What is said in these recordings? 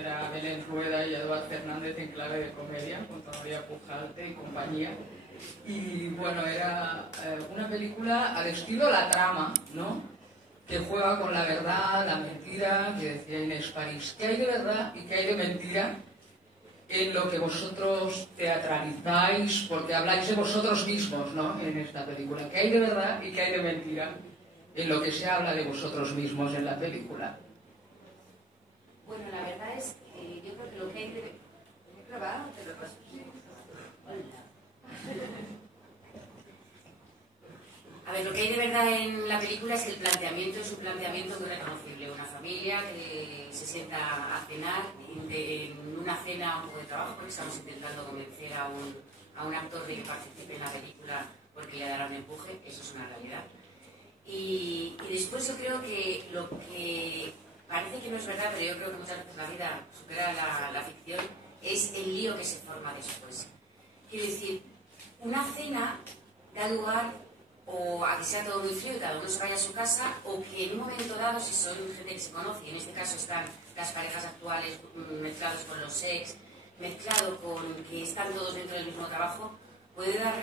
ver a Belén Rueda y a Eduard Fernández en clave de comedia, con María Pujalte y compañía. Y bueno, era una película al estilo La Trama, ¿no? Que juega con la verdad, la mentira, que decía Inés París. ¿Qué hay de verdad y qué hay de mentira en lo que vosotros teatralizáis? Porque habláis de vosotros mismos, ¿no? En esta película. ¿Qué hay de verdad y qué hay de mentira en lo que se habla de vosotros mismos en la película? Bueno, la verdad es que yo creo que lo que hay de... ¿Me he grabado? Te lo paso. Hola. A ver, lo que hay de verdad en la película es que el planteamiento es un planteamiento muy reconocible. Una familia que se sienta a cenar, en una cena un poco de trabajo, porque estamos intentando convencer a un actor de que participe en la película porque le dará un empuje, eso es una realidad. Y después yo creo que lo que parece que no es verdad, pero yo creo que muchas veces la vida supera la ficción, es el lío que se forma después. Quiero decir, una cena da lugar o a que sea todo muy frío y cada uno se vaya a su casa, o que en un momento dado, si son gente que se conoce, y en este caso están las parejas actuales mezclados con los ex, mezclado con que están todos dentro del mismo trabajo, puede dar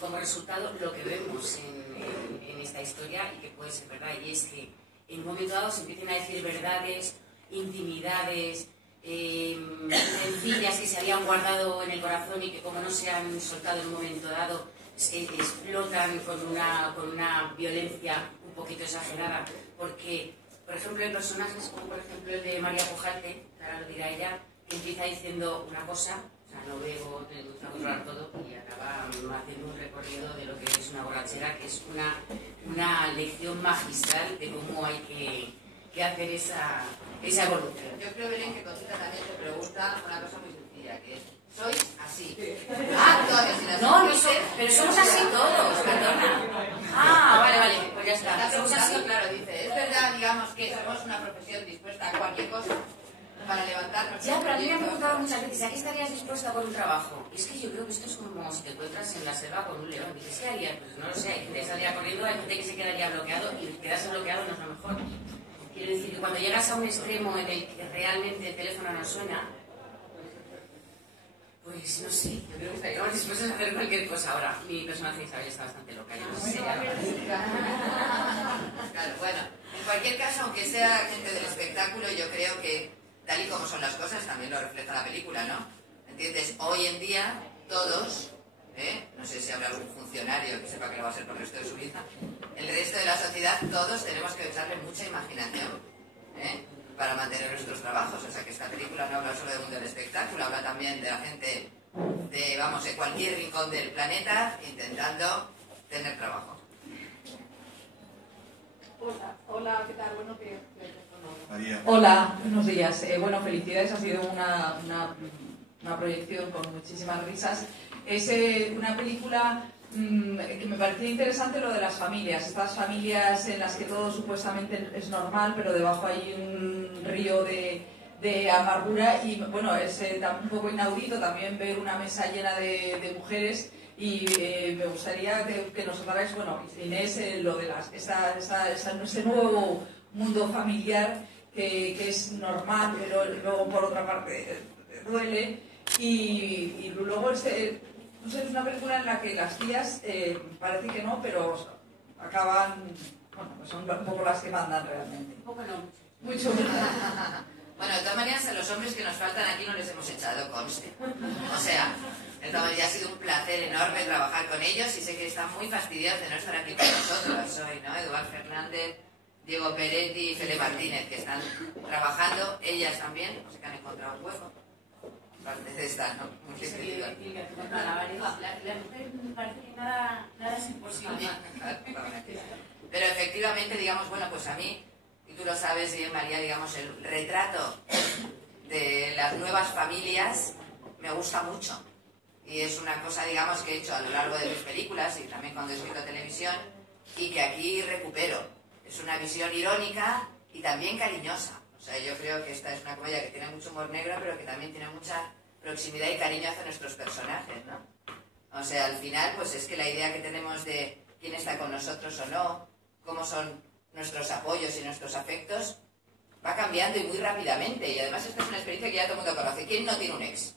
como resultado lo que vemos en esta historia y que puede ser verdad, y es que en un momento dado se empiecen a decir verdades, intimidades, sencillas que se habían guardado en el corazón y que como no se han soltado en un momento dado, explotan con una violencia un poquito exagerada, porque, por ejemplo, hay personajes como por ejemplo el de María Pujalte, que ahora lo dirá ella, que empieza diciendo una cosa, o sea, no bebo, me gusta controlar todo, y acaba haciendo un recorrido de lo que es una borrachera, que es una lección magistral de cómo hay que hacer esa evolución. Yo creo, Belén, que Conchita también te pregunta una cosa muy sencilla, que es: ¿sois así? No sé, pero somos así todos, perdona. Vale, pues ya está. Está preguntando, claro, dice, ¿es verdad, digamos, que somos una profesión dispuesta a cualquier cosa para levantarnos? Ya, pero a mí me han preguntado muchas veces, ¿a qué estarías dispuesta por un trabajo? Y es que yo creo que esto es como si te encuentras en la selva con un león. Dices, ¿qué harías? Pues no lo sé, hay gente que saldría corriendo, hay gente que se quedaría bloqueado, y quedarse bloqueado no es lo mejor. Quiero decir que cuando llegas a un extremo en el que realmente el teléfono no suena, pues no sé, yo creo que estaríamos dispuestos a hacer cualquier cosa. Ahora, mi personaje Isabel está bastante loca, yo no sé. Claro, bueno, en cualquier caso, aunque sea gente del espectáculo, yo creo que tal y como son las cosas, también lo refleja la película, ¿no? ¿Entiendes? Hoy en día, todos, no sé si habrá algún funcionario que sepa que lo va a ser por el resto de su vida, el resto de la sociedad, todos tenemos que echarle mucha imaginación, para mantener nuestros trabajos. O sea que esta película no habla solo del mundo del espectáculo, habla también de la gente de cualquier rincón del planeta intentando tener trabajo. Hola, ¿qué tal? Bueno, María. Hola, buenos días. Bueno, felicidades, ha sido una proyección con muchísimas risas. Es una película que me parecía interesante, lo de las familias, estas familias en las que todo supuestamente es normal, pero debajo hay un río de amargura, y bueno, es un poco inaudito también ver una mesa llena de mujeres, y me gustaría que nos hablarais, bueno, Inés, lo de ese nuevo mundo familiar que es normal, pero luego por otra parte duele, y luego no sé, es una película en la que las tías parece que no, pero acaban, bueno, pues son un poco las que mandan realmente. Un poco no. Mucho. Bueno, de todas maneras, a los hombres que nos faltan aquí no les hemos echado, conste. O sea, de todas maneras, ha sido un placer enorme trabajar con ellos, y sé que están muy fastidiados de no estar aquí con nosotros hoy, ¿no? Eduard Fernández, Diego Peretti y Fede Martínez, que están trabajando, ellas también, no sé, que han encontrado un hueco. Parte de esta, ¿no? Muy difícil. La mujer parece que nada es imposible. Pero efectivamente, digamos, bueno, pues a mí, y tú lo sabes bien, María, digamos, el retrato de las nuevas familias me gusta mucho. Y es una cosa, digamos, que he hecho a lo largo de mis películas y también cuando he escrito televisión, y que aquí recupero. Es una visión irónica y también cariñosa. O sea, yo creo que esta es una comedia que tiene mucho humor negro, pero que también tiene mucha proximidad y cariño hacia nuestros personajes, ¿no? O sea, al final, pues es que la idea que tenemos de quién está con nosotros o no, cómo son nuestros apoyos y nuestros afectos, va cambiando y muy rápidamente, y además esta es una experiencia que ya todo el mundo conoce. ¿Quién no tiene un ex?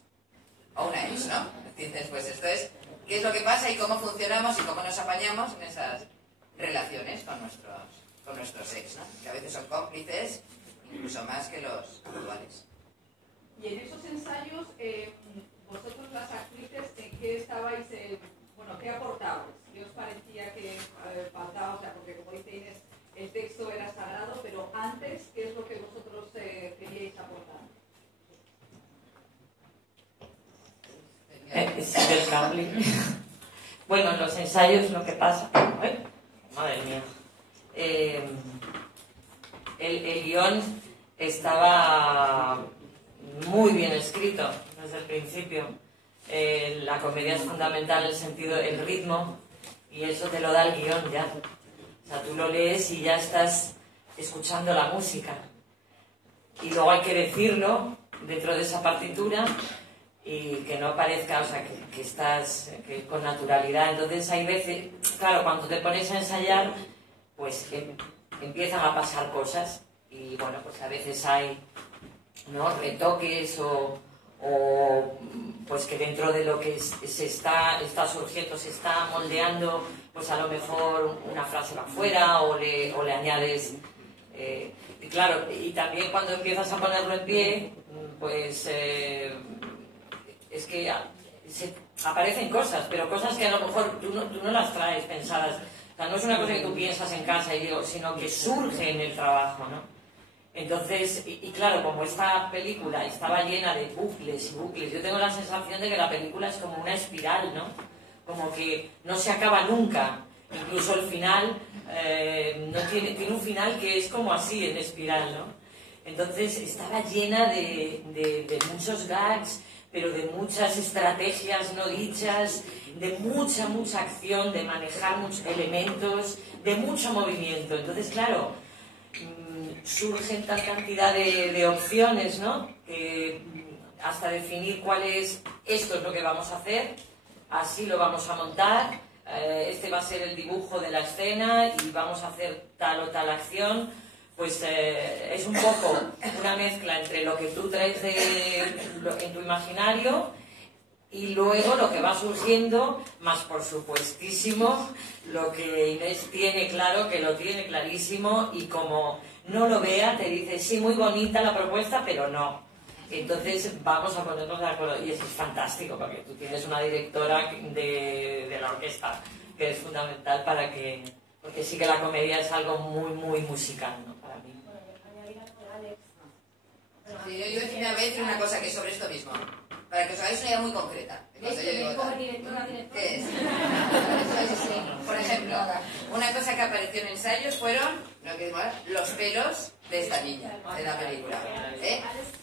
O una ex, ¿no? Entonces, pues esto es qué es lo que pasa y cómo funcionamos y cómo nos apañamos en esas relaciones con nuestros ex, ¿no? Que a veces son cómplices, incluso más que los actuales. Y en esos ensayos, vosotros las actrices, ¿en qué estabais, bueno, qué aportabais? ¿Qué os parecía que faltaba? O sea, porque como dice Inés, el texto era sagrado, pero antes, ¿qué es lo que vosotros queríais aportar? Sí, el cable. Bueno, en los ensayos lo que pasa... ¡Ay! Madre mía. El guión estaba muy bien escrito desde el principio. La comedia es fundamental en el sentido del ritmo, y eso te lo da el guión ya. O sea, tú lo lees y ya estás escuchando la música. Y luego hay que decirlo dentro de esa partitura y que no parezca, o sea, que estás con naturalidad. Entonces hay veces, claro, cuando te pones a ensayar, pues empiezan a pasar cosas y bueno, pues a veces hay, ¿no?, retoques o pues que dentro de lo que se está surgiendo, se está moldeando, pues a lo mejor una frase va fuera o le añades... y claro, y también cuando empiezas a ponerlo en pie, pues es que aparecen cosas, pero cosas que a lo mejor tú no las traes pensadas. O sea, no es una cosa que tú piensas en casa, sino que surge en el trabajo, ¿no? Entonces, y claro, como esta película estaba llena de bucles y bucles, yo tengo la sensación de que la película es como una espiral, ¿no? Como que no se acaba nunca. Incluso el final no tiene un final que es como así, en espiral, ¿no? Entonces estaba llena de muchos gags, pero de muchas estrategias no dichas, de mucha acción, de manejar muchos elementos, de mucho movimiento. Entonces, claro, surgen tal cantidad de opciones, ¿no? Que hasta definir cuál es, esto es lo que vamos a hacer, así lo vamos a montar, este va a ser el dibujo de la escena y vamos a hacer tal o tal acción. Pues es un poco una mezcla entre lo que tú traes en tu imaginario y luego lo que va surgiendo, más por supuestísimo lo que Inés tiene claro, que lo tiene clarísimo, y como no lo vea te dice, sí, muy bonita la propuesta, pero no. Entonces vamos a ponernos de acuerdo, y eso es fantástico porque tú tienes una directora de la orquesta que es fundamental para que... Porque sí que la comedia es algo muy musical, ¿no? Para mí. Sí, yo me voy a decir una cosa que es sobre esto mismo, para que os hagáis una idea muy concreta. ¿Qué es? Por ejemplo, una cosa que apareció en ensayos fueron los pelos de esta niña, de la película.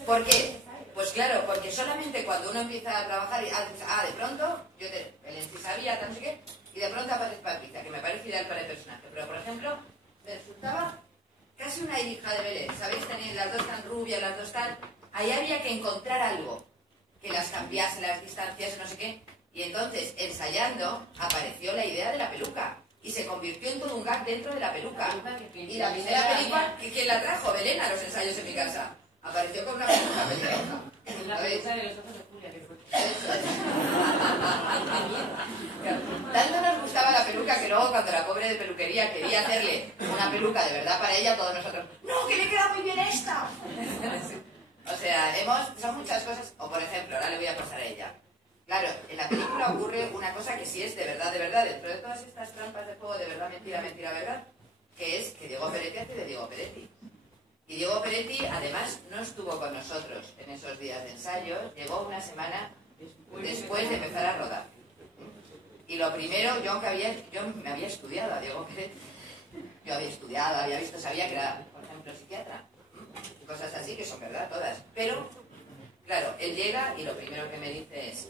¿Por qué? Pues claro, porque solamente cuando uno empieza a trabajar, de pronto, el sabía, no sé qué, y de pronto aparece Patricia, que me parece ideal para el personaje. Pero, por ejemplo, me resultaba casi una hija de Belén, ¿sabéis? Tenían las dos tan rubias, las dos tan... Ahí había que encontrar algo que las cambiase, las distancias, no sé qué. Y entonces, ensayando, apareció la idea de la peluca. Y se convirtió en todo un gag dentro de la peluca. Y la primera película, ¿quién la trajo? Belén, a los ensayos en mi casa. Apareció con una peluca pelirroja. La peluca de los ojos de Julia, que fue. Tanto nos gustaba la peluca que luego cuando la pobre de peluquería quería hacerle una peluca de verdad para ella, todos nosotros, ¡no, que le queda muy bien esta! O sea, son muchas cosas. O por ejemplo, ahora le voy a pasar a ella. Claro, en la película ocurre una cosa que sí es de verdad, dentro de todas estas trampas de juego de verdad, mentira, verdad, que es que Diego Peretti hace de Diego Peretti. Y Diego Peretti, además, no estuvo con nosotros en esos días de ensayo, llegó una semana después de empezar a rodar. Y lo primero, yo me había estudiado a Diego Peretti. Yo había estudiado, había visto, sabía que era, por ejemplo, psiquiatra. Cosas así que son verdad todas. Pero, claro, él llega y lo primero que me dice es,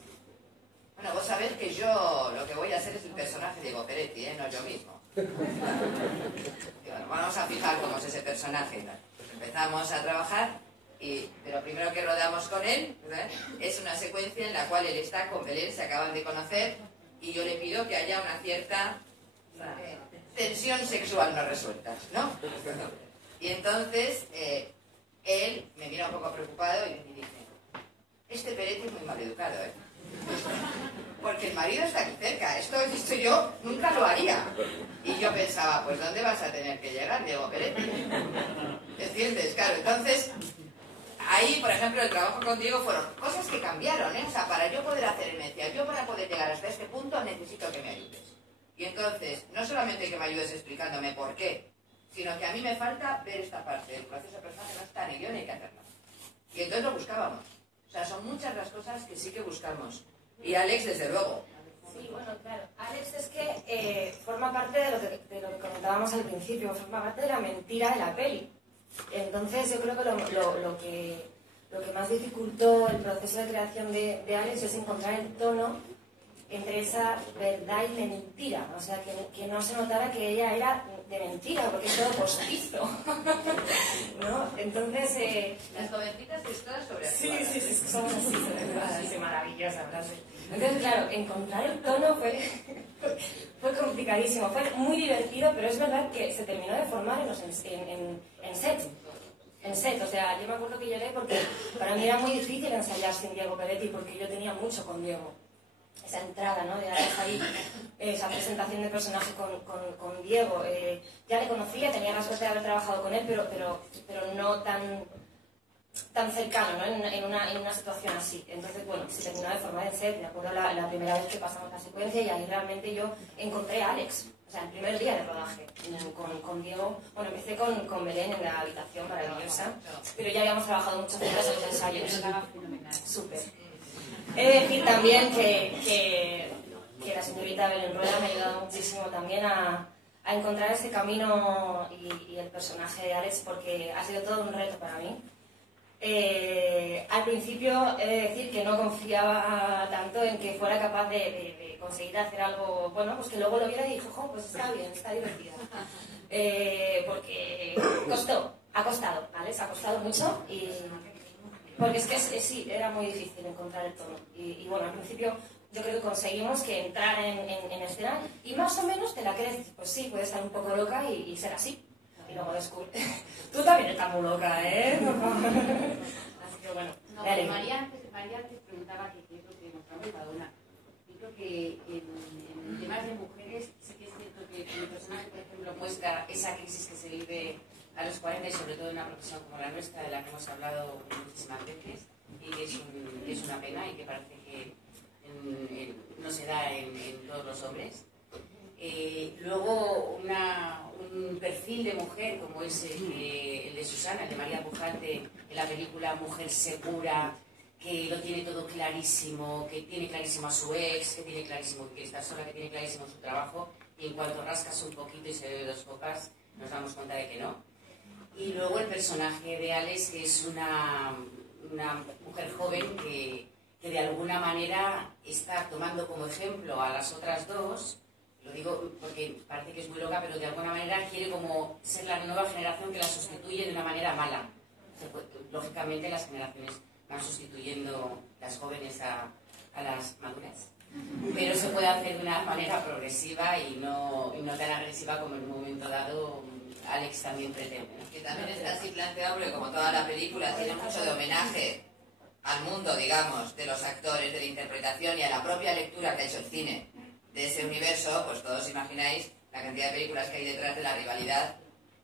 bueno, vos sabés que yo lo que voy a hacer es el personaje de Diego Peretti, no yo mismo. Y bueno, vamos a fijar cómo es ese personaje. Empezamos a trabajar y de lo primero que rodamos con él, ¿verdad?, es una secuencia en la cual él está con Belén, se acaban de conocer, y yo le pido que haya una cierta tensión sexual no resuelta, ¿no? Y entonces él me mira un poco preocupado y me dice, este Peretti es muy mal educado, ¿eh? Porque el marido está aquí cerca, esto yo nunca lo haría. Y yo pensaba, pues ¿dónde vas a tener que llegar, Diego Peretti? ¿Entiendes? Claro, entonces, ahí, por ejemplo, el trabajo con Diego fueron cosas que cambiaron, ¿eh? O sea, para yo poder hacer, él me decía, yo para poder llegar hasta este punto necesito que me ayudes. Y entonces, no solamente que me ayudes explicándome por qué, sino que a mí me falta ver esta parte del proceso personal que no está en el guión y hay que hacerlo. Y entonces lo buscábamos. O sea, son muchas las cosas que sí que buscamos. Y Alex, desde luego. Sí, bueno, claro. Alex es que forma parte de lo que comentábamos al principio, forma parte de la mentira de la peli. Entonces yo creo que lo que más dificultó el proceso de creación de Alex es encontrar el tono entre esa verdad y mentira. O sea, que no se notara que ella era de mentira, porque es todo postizo. ¿No? Entonces... Las jovencitas que están sobre Sí, somos así, sí, maravillosa frase. Entonces, claro, encontrar el tono fue complicadísimo, fue muy divertido, pero es verdad que se terminó de formar en set. En set, o sea, yo me acuerdo que lloré porque para mí era muy difícil ensayar sin Diego Peretti, porque yo tenía mucho con Diego. Esa entrada, ¿no? De ahí, esa presentación de personaje con Diego. Ya le conocía, tenía la suerte de haber trabajado con él, pero no tan cercano, ¿no? En una situación así. Entonces, bueno, se terminó de formar en set. Me acuerdo la primera vez que pasamos la secuencia y ahí realmente yo encontré a Alex. O sea, el primer día de rodaje con Diego. Bueno, empecé con Belén en la habitación maravillosa, pero ya habíamos trabajado muchas veces en los ensayos. Estaba fenomenal. Súper. He de decir también que la señorita Belén Rueda me ha ayudado muchísimo también a encontrar ese camino y el personaje de Alex, porque ha sido todo un reto para mí. Al principio he de decir que no confiaba tanto en que fuera capaz de conseguir hacer algo bueno, pues que luego lo viera y dije, jo, pues está bien, está divertida. Porque ha costado, Alex, ha costado mucho y... Porque es que sí, era muy difícil encontrar el tono. Y bueno, al principio yo creo que conseguimos que entrar en escena y más o menos te la crees. Pues sí, puede estar un poco loca y ser así. Y luego descubres. Tú también estás muy loca, ¿eh? Así que bueno. No, María antes preguntaba qué es lo que mostraba el Madonna. Yo creo que en temas de mujeres sí que es cierto que el personaje, por ejemplo, muestra esa crisis que se vive a los 40 y sobre todo en una profesión como la nuestra, de la que hemos hablado muchísimas veces y que es una pena y que parece que no se da en todos los hombres. Luego un perfil de mujer como es el de Susana, el de María Pujante, en la película Mujer Segura, que lo tiene todo clarísimo, que tiene clarísimo a su ex, que tiene clarísimo que quiere estar sola, que tiene clarísimo su trabajo, y en cuanto rascas un poquito y se ve dos copas, nos damos cuenta de que no. Y luego el personaje de Alex, que es una mujer joven que de alguna manera está tomando como ejemplo a las otras dos. Lo digo porque parece que es muy loca, pero de alguna manera quiere como ser la nueva generación que la sustituye de una manera mala. Lógicamente las generaciones van sustituyendo las jóvenes a las maduras, pero se puede hacer de una manera progresiva y no tan agresiva como en un momento dado Alex también pretende, ¿no? Que también está así planteado porque como toda la película tiene mucho de homenaje al mundo, digamos, de los actores, de la interpretación y a la propia lectura que ha hecho el cine de ese universo, pues todos imagináis la cantidad de películas que hay detrás de la rivalidad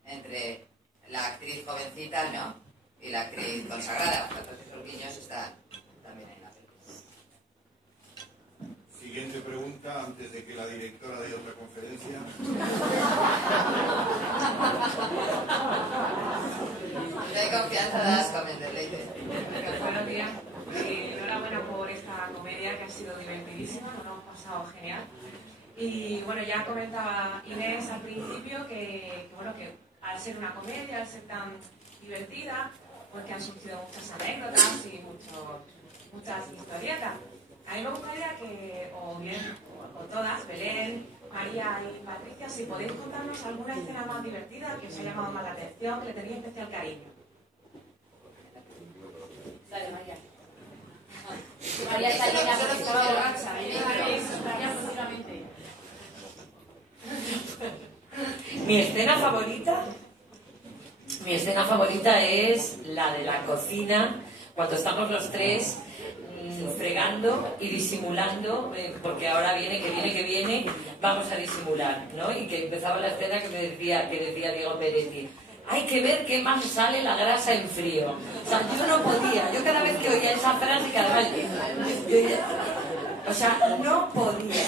entre la actriz jovencita, ¿no? Y la actriz consagrada. Entonces esos guiños están también en la película. Siguiente pregunta, antes de que la directora dé otra conferencia. No hay confianza, das comentarle. Buenos días. Enhorabuena por esta comedia que ha sido divertidísima, nos lo hemos pasado genial. Y bueno, ya comentaba Inés al principio que al ser una comedia, al ser tan divertida, pues que han surgido muchas anécdotas y muchas historietas. A mí me gustaría que, o todas, Belén, María y Patricia, si podéis contarnos alguna escena más divertida que os haya llamado más la atención, que le tenéis especial cariño. Dale, María. María está llena Mi escena favorita, Mi escena favorita es la de la cocina, cuando estamos los tres fregando y disimulando, porque ahora viene, que viene, vamos a disimular, ¿no? Y que empezaba la escena que decía Diego Peretti, hay que ver qué más sale la grasa en frío. O sea, yo no podía, yo cada vez que oía esa frase, que además, o sea, no podía.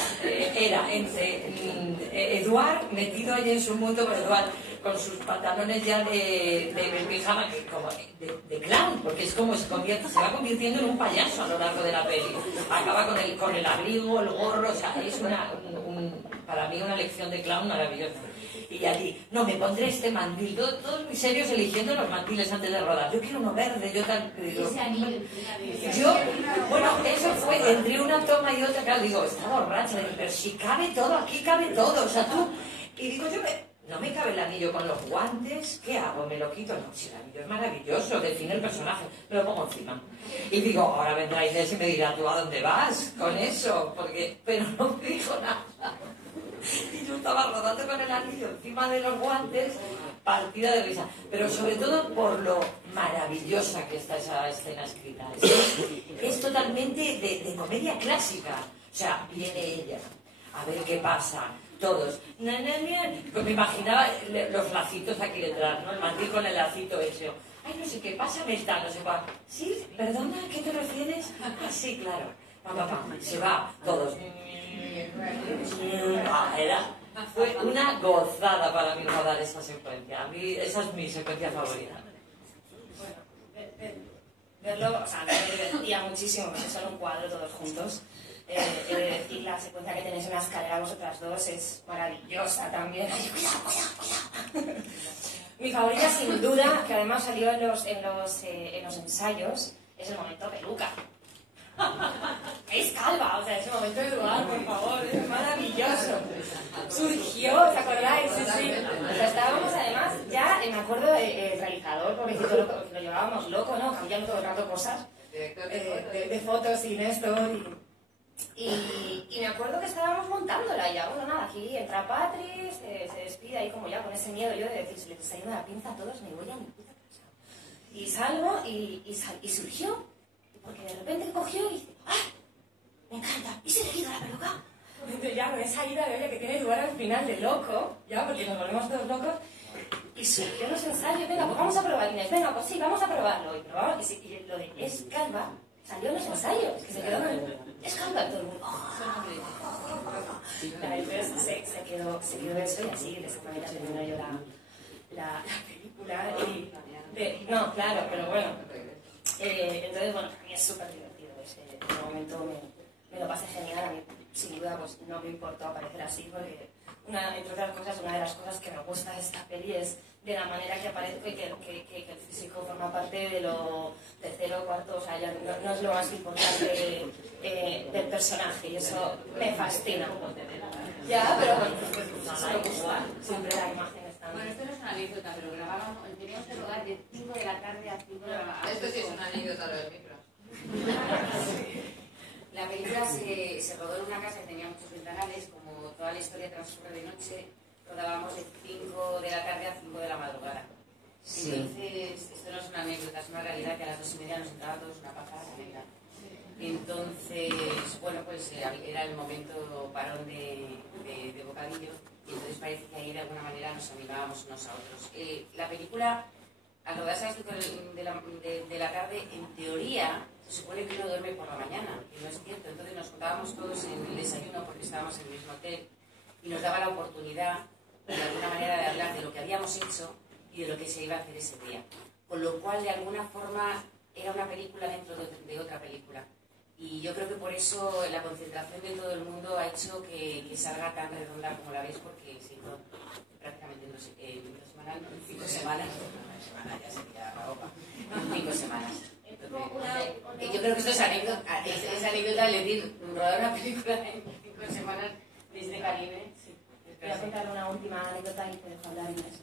Era entre Eduard metido allí en su mundo, Eduard con sus pantalones ya de pijama, como de clown, porque es como se va convirtiendo en un payaso a lo largo de la peli. Acaba con el abrigo, el gorro, o sea, es para mí una lección de clown maravillosa. Y allí, no, me pondré este mandil, todos muy serios eligiendo los mandiles antes de rodar. Yo quiero uno verde, yo tal. Bueno, eso fue entre una toma y otra, claro, digo, está borracha, pero si cabe todo, aquí cabe todo, o sea, tú. Y digo, no me cabe el anillo con los guantes, ¿qué hago? ¿Me lo quito? No, si el anillo es maravilloso, define el personaje, me lo pongo encima. Y digo, ahora vendrá Inés y me dirá, ¿tú a dónde vas con eso? Pero no me dijo nada. Y yo estaba rodando con el anillo encima de los guantes, partida de risa. Pero sobre todo por lo maravillosa que está esa escena escrita. Es totalmente de comedia clásica. O sea, viene ella, a ver qué pasa. Todos. Pues me imaginaba los lacitos aquí detrás, ¿no? El mandil con el lacito ese. Ay, no sé qué, pásame esta, no sé cuál. ¿Sí? ¿Perdona? ¿A qué te refieres? Ah, sí, claro. Se va, todos. Fue una gozada para mí rodar esa secuencia. A mí esa es mi secuencia favorita. Bueno, verlo, o sea, me divertía muchísimo, porque son un cuadro todos juntos. He de decir, la secuencia que tenéis en la escalera vosotras dos es maravillosa también. Ay, cuidado. Mi favorita, sin duda, que además salió en los ensayos, es el momento peluca. Es calva, o sea, ese momento de Eduard, por favor, es maravilloso. Surgió, ¿os acordáis? Sí, sí. O sea, estábamos además, ya me acuerdo el realizador, pobrecito loco, lo llevábamos loco, ¿no? Cambiando todo el rato cosas de fotos y Néstor. Y me acuerdo que estábamos montándola y ya, bueno, nada, aquí entra Patri, se despide ahí como ya con ese miedo yo de decir, si les está yendo la pinza a todos, me voy a mi puta casa. Y salgo y surgió, porque de repente cogió y dice, ¡ah! Me encanta, ¿y se le ha ido la peluca? Entonces ya con esa ida de oye que tiene lugar al final de loco, ya, porque nos volvemos todos locos, y surgió los ensayos, venga, pues vamos a probar, Inés, venga, pues sí, vamos a probarlo. Y probamos, y lo de es calva salió en los ensayos, que se quedó con el... Es calva todo el mundo. Entonces se quedó eso y así, de esa manera terminó yo la película. No, claro, pero bueno. Entonces, bueno, a mí es súper divertido ese momento, me lo pasé genial. A mí, sin duda, pues no me importó aparecer así, porque entre otras cosas, una de las cosas que me gusta de esta peli es de la manera que aparezco y que el físico forma parte de tercero o cuarto, o sea, ya no es lo más importante del personaje, y eso me fascina. Ya, pero bueno, pues me gusta, siempre la imagen está. Bueno, esto no es una anécdota, pero grabábamos, teníamos que rodar de 5 de la tarde a 5 de la mañana. Esto sí es una anécdota, lo del micro. La película se rodó en una casa que tenía muchos ventanales, como toda la historia transcurre de noche, rodábamos de 5 de la tarde a 5 de la madrugada. Sí. Entonces, esto no es una anécdota, es una realidad que a las 2:30 nos entraba todos una paja negra. Entonces, bueno, pues era el momento parón de bocadillo, y entonces parece que ahí de alguna manera nos animábamos unos a otros. La película, al rodarse a las 5 de la tarde, en teoría, se supone que uno duerme por la mañana, y no es cierto. Entonces nos juntábamos todos en el desayuno porque estábamos en el mismo hotel, y nos daba la oportunidad, de alguna manera, de hablar de lo que habíamos hecho y de lo que se iba a hacer ese día. Con lo cual, de alguna forma, era una película dentro de otra película. Y yo creo que por eso la concentración de todo el mundo ha hecho que salga tan redonda como la veis, porque se hizo prácticamente en 2 semanas, en 5 semanas. Una semana ya sería la ropa. En 5 semanas. Entonces, yo creo que esto es anécdota, es anécdota, es decir, rodar una película en 5 semanas desde Caribe. Sí. Voy a contar una última anécdota y te dejo hablar, Inés.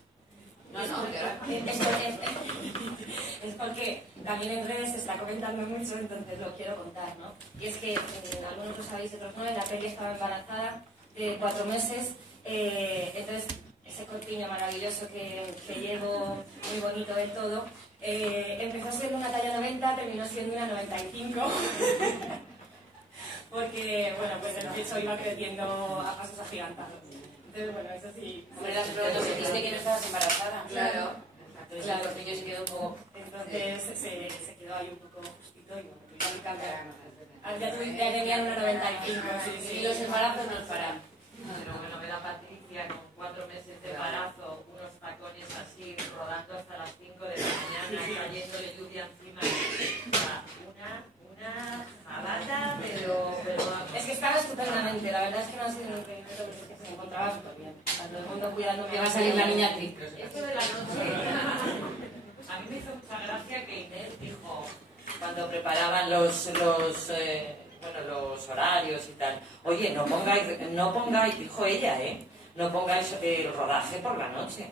Es porque también en redes se está comentando mucho, entonces lo quiero contar, ¿no? Y es que algunos lo sabéis, otros no, en la peli estaba embarazada de 4 meses, entonces ese corpiño maravilloso que llevo, muy bonito del todo, empezó siendo una talla 90, terminó siendo una 95. Porque, bueno, pues el pecho iba creciendo a pasos agigantados. Entonces, bueno, eso sí. Hombre, pero dijiste que no estabas embarazada. Claro. Entonces el corpiño se quedó un poco... Entonces se quedó ahí un poco justito y bueno, ya me cambiaron. Ya tenían una 95, sí. Y los embarazos nos paran. Pero bueno, ve la Patricia con 4 meses de embarazo, unos tacones así, rodando hasta las 5 de la mañana, cayéndole lluvia encima. Una jabata, pero Es que estaba estupendamente, la verdad es que no ha sido un impedimento porque se encontraba súper bien. A todo el mundo cuidándome. Te va a salir la niña actriz. esto de la noche, a mí me hizo mucha gracia que Inés dijo, cuando preparaban los horarios y tal, oye, no pongáis, dijo ella, no pongáis el rodaje por la noche,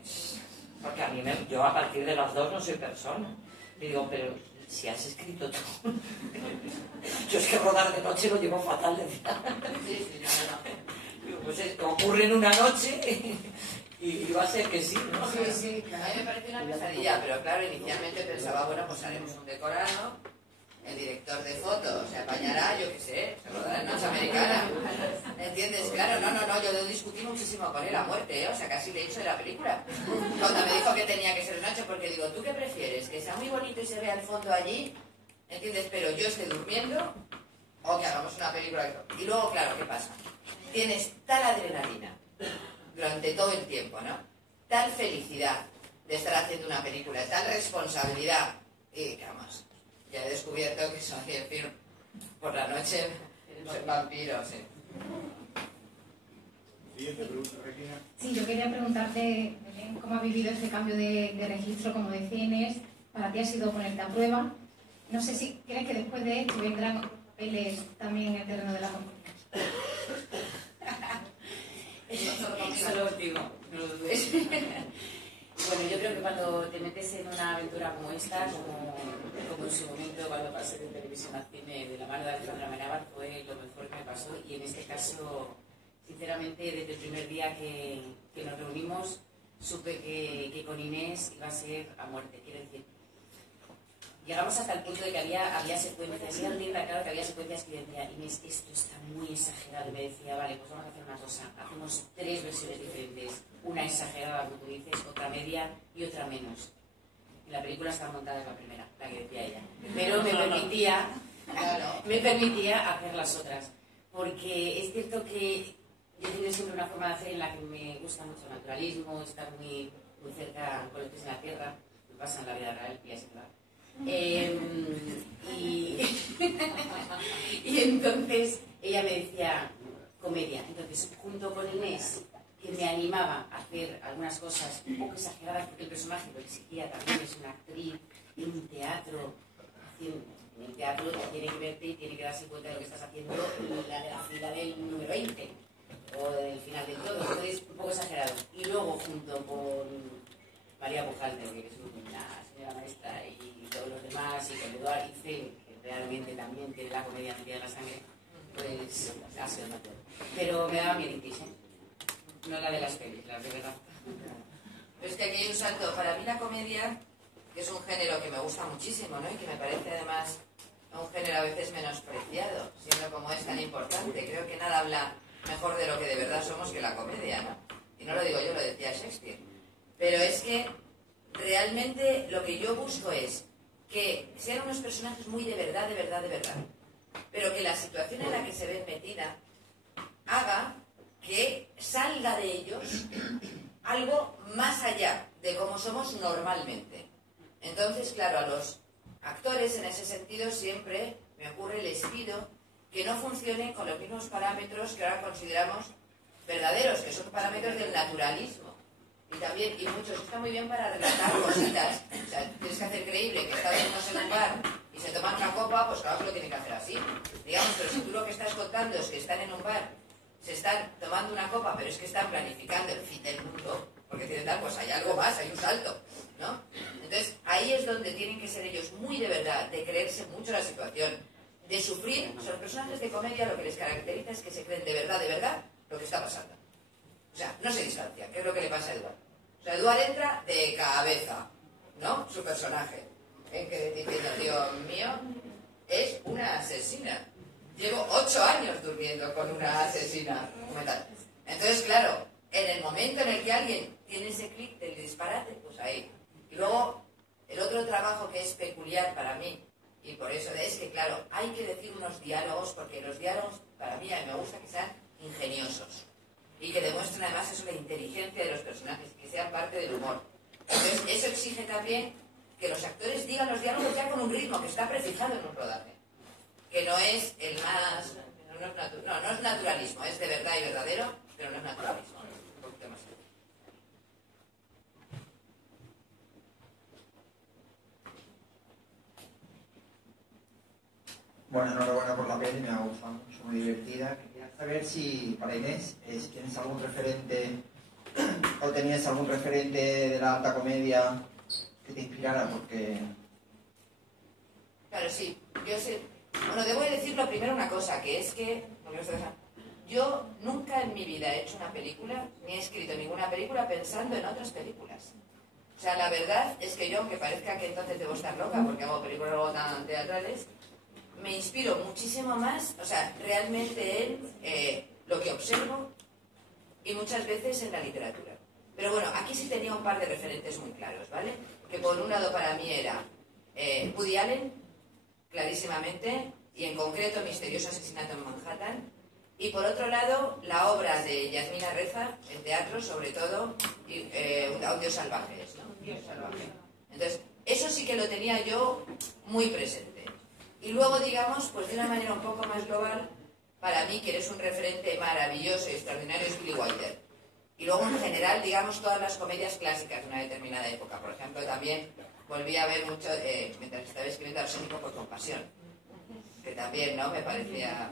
porque a mí, yo a partir de las 2 no soy persona. Y digo, pero si has escrito tú, yo es que rodar de noche lo llevo fatal, decía. Sí, no. Digo, pues ocurre en una noche y va a ser que sí, ¿no? Sí, a mí me parece una pesadilla, pero claro, inicialmente pensaba, bueno, pues haremos un decorado, el director de fotos se apañará, yo qué sé, se rodará en noche americana. ¿Entiendes? Claro, no, yo discutí muchísimo con él a muerte, o sea, casi le he dicho de la película. Cuando me dijo que tenía que ser de noche, porque digo, ¿tú qué prefieres? ¿Que sea muy bonito y se vea el fondo allí? ¿Entiendes? Pero yo esté durmiendo, o que hagamos una película. Y luego, claro, ¿qué pasa? Tienes tal adrenalina durante todo el tiempo, ¿no? Tal felicidad de estar haciendo una película, tal responsabilidad, y que además ya he descubierto que soy, en fin, por la noche soy vampiro, sí. Siguiente pregunta, Regina. Sí, yo quería preguntarte, Belén, cómo has vivido este cambio de registro, como decía Inés. Para ti ha sido ponerte a prueba. No sé si crees que después de esto vendrán papeles también en el terreno de la comedia. Eso lo último, no lo dudes. Bueno, yo creo que cuando te metes en una aventura como esta, como en su momento cuando pasé de televisión al cine de la mano de Alejandra Amenábar, fue lo mejor que me pasó. Y en este caso, sinceramente, desde el primer día que nos reunimos, supe que con Inés iba a ser a muerte. Quiero decir, llegamos hasta el punto de que había secuencias, y bien claro que había secuencias que decía, Inés, esto está muy exagerado. Y me decía, vale, pues vamos a hacer una cosa, hacemos 3 versiones diferentes, una exagerada, como tú dices, otra media y otra menos. Y la película estaba montada en la primera, la que decía ella. Pero me permitía hacer las otras. Porque es cierto que yo he tenido siempre una forma de hacer en la que me gusta mucho el naturalismo, estar muy cerca con los pies en la tierra, me pasa en la vida real y es verdad. Y entonces ella me decía comedia. Entonces, junto con Inés, que me animaba a hacer algunas cosas un poco exageradas, porque el personaje lo exigía también, es una actriz en un teatro, en el teatro tiene que verte y tiene que darse cuenta de lo que estás haciendo la de la fila del número 20 o del final del todo, entonces un poco exagerado. Y luego, junto con María Pujalter, que es una señora maestra, y todos los demás, y con Eduard Icel, que realmente también tiene la comedia metida en la sangre, pues ha sido el mejor. Pero me daba mieditis, no la de las películas, de verdad. Pero es que aquí hay un salto. Para mí la comedia, que es un género que me gusta muchísimo, ¿no? Y que me parece además un género a veces menospreciado, siendo como es tan importante. Creo que nada habla mejor de lo que de verdad somos que la comedia, ¿no? Y no lo digo yo, lo decía Shakespeare. Pero es que realmente lo que yo busco es que sean unos personajes muy de verdad, de verdad, de verdad. Pero que la situación en la que se ven metida haga que salga de ellos algo más allá de cómo somos normalmente. Entonces, claro, a los actores en ese sentido siempre me ocurre, les pido que no funcionen con los mismos parámetros que ahora consideramos verdaderos, que son parámetros del naturalismo. Y también, y muchos, está muy bien para relatar cositas. O sea, tienes que hacer creíble que están unos en un bar y se toman una copa, pues claro que lo tienen que hacer así. Digamos, pero si tú lo que estás contando es que están en un bar, se están tomando una copa, pero es que están planificando el fin del mundo, porque tienen tal, pues hay algo más, hay un salto, ¿no? Entonces, ahí es donde tienen que ser ellos muy de verdad, de creerse mucho la situación, de sufrir. O sea, los personajes de comedia lo que les caracteriza es que se creen de verdad, lo que está pasando. O sea, no se distancia, que es lo que le pasa a Eduard. O sea, Eduard entra de cabeza, ¿no? Su personaje. En que diciendo, Dios mío, es una asesina. Llevo 8 años durmiendo con una asesina. Entonces, claro, en el momento en el que alguien tiene ese clic del disparate, pues ahí. Y luego, el otro trabajo que es peculiar para mí, y por eso es que, claro, hay que decir unos diálogos, porque los diálogos, para mí, a mí me gusta que sean ingeniosos. Y que demuestren además eso, la inteligencia de los personajes, que sean parte del humor. Entonces, eso exige también que los actores digan los diálogos ya con un ritmo que está prefijado en un rodaje. Que no es el más... No es naturalismo, es de verdad y verdadero, pero no es naturalismo. Un poquito más. Bueno, enhorabuena por la peli, me ha gustado mucho, muy divertida. Quería saber si, para Inés, ¿tienes algún referente o tenías algún referente de la alta comedia que te inspirara? Porque... Claro, sí. Yo sé... Bueno, debo decirlo primero una cosa, que es que... Yo nunca en mi vida he hecho una película, ni he escrito ninguna película pensando en otras películas. O sea, la verdad es que yo, aunque parezca que entonces debo estar loca, porque hago películas luego tan teatrales, me inspiro muchísimo más, o sea, realmente en lo que observo y muchas veces en la literatura. Pero bueno, aquí sí tenía un par de referentes muy claros, ¿vale? Que por un lado para mí era Woody Allen, clarísimamente, y en concreto Misterioso asesinato en Manhattan, y por otro lado la obra de Yasmina Reza, en teatro sobre todo, Un Dios salvaje, ¿no? Un Dios salvaje. Entonces, eso sí que lo tenía yo muy presente. Y luego, digamos, pues de una manera un poco más global, para mí, que eres un referente maravilloso y extraordinario, es Billy Wilder. Y luego, en general, digamos, todas las comedias clásicas de una determinada época. Por ejemplo, también volví a ver mucho, mientras estaba escribiendo Arsénico por compasión, que también, ¿no?, me parecía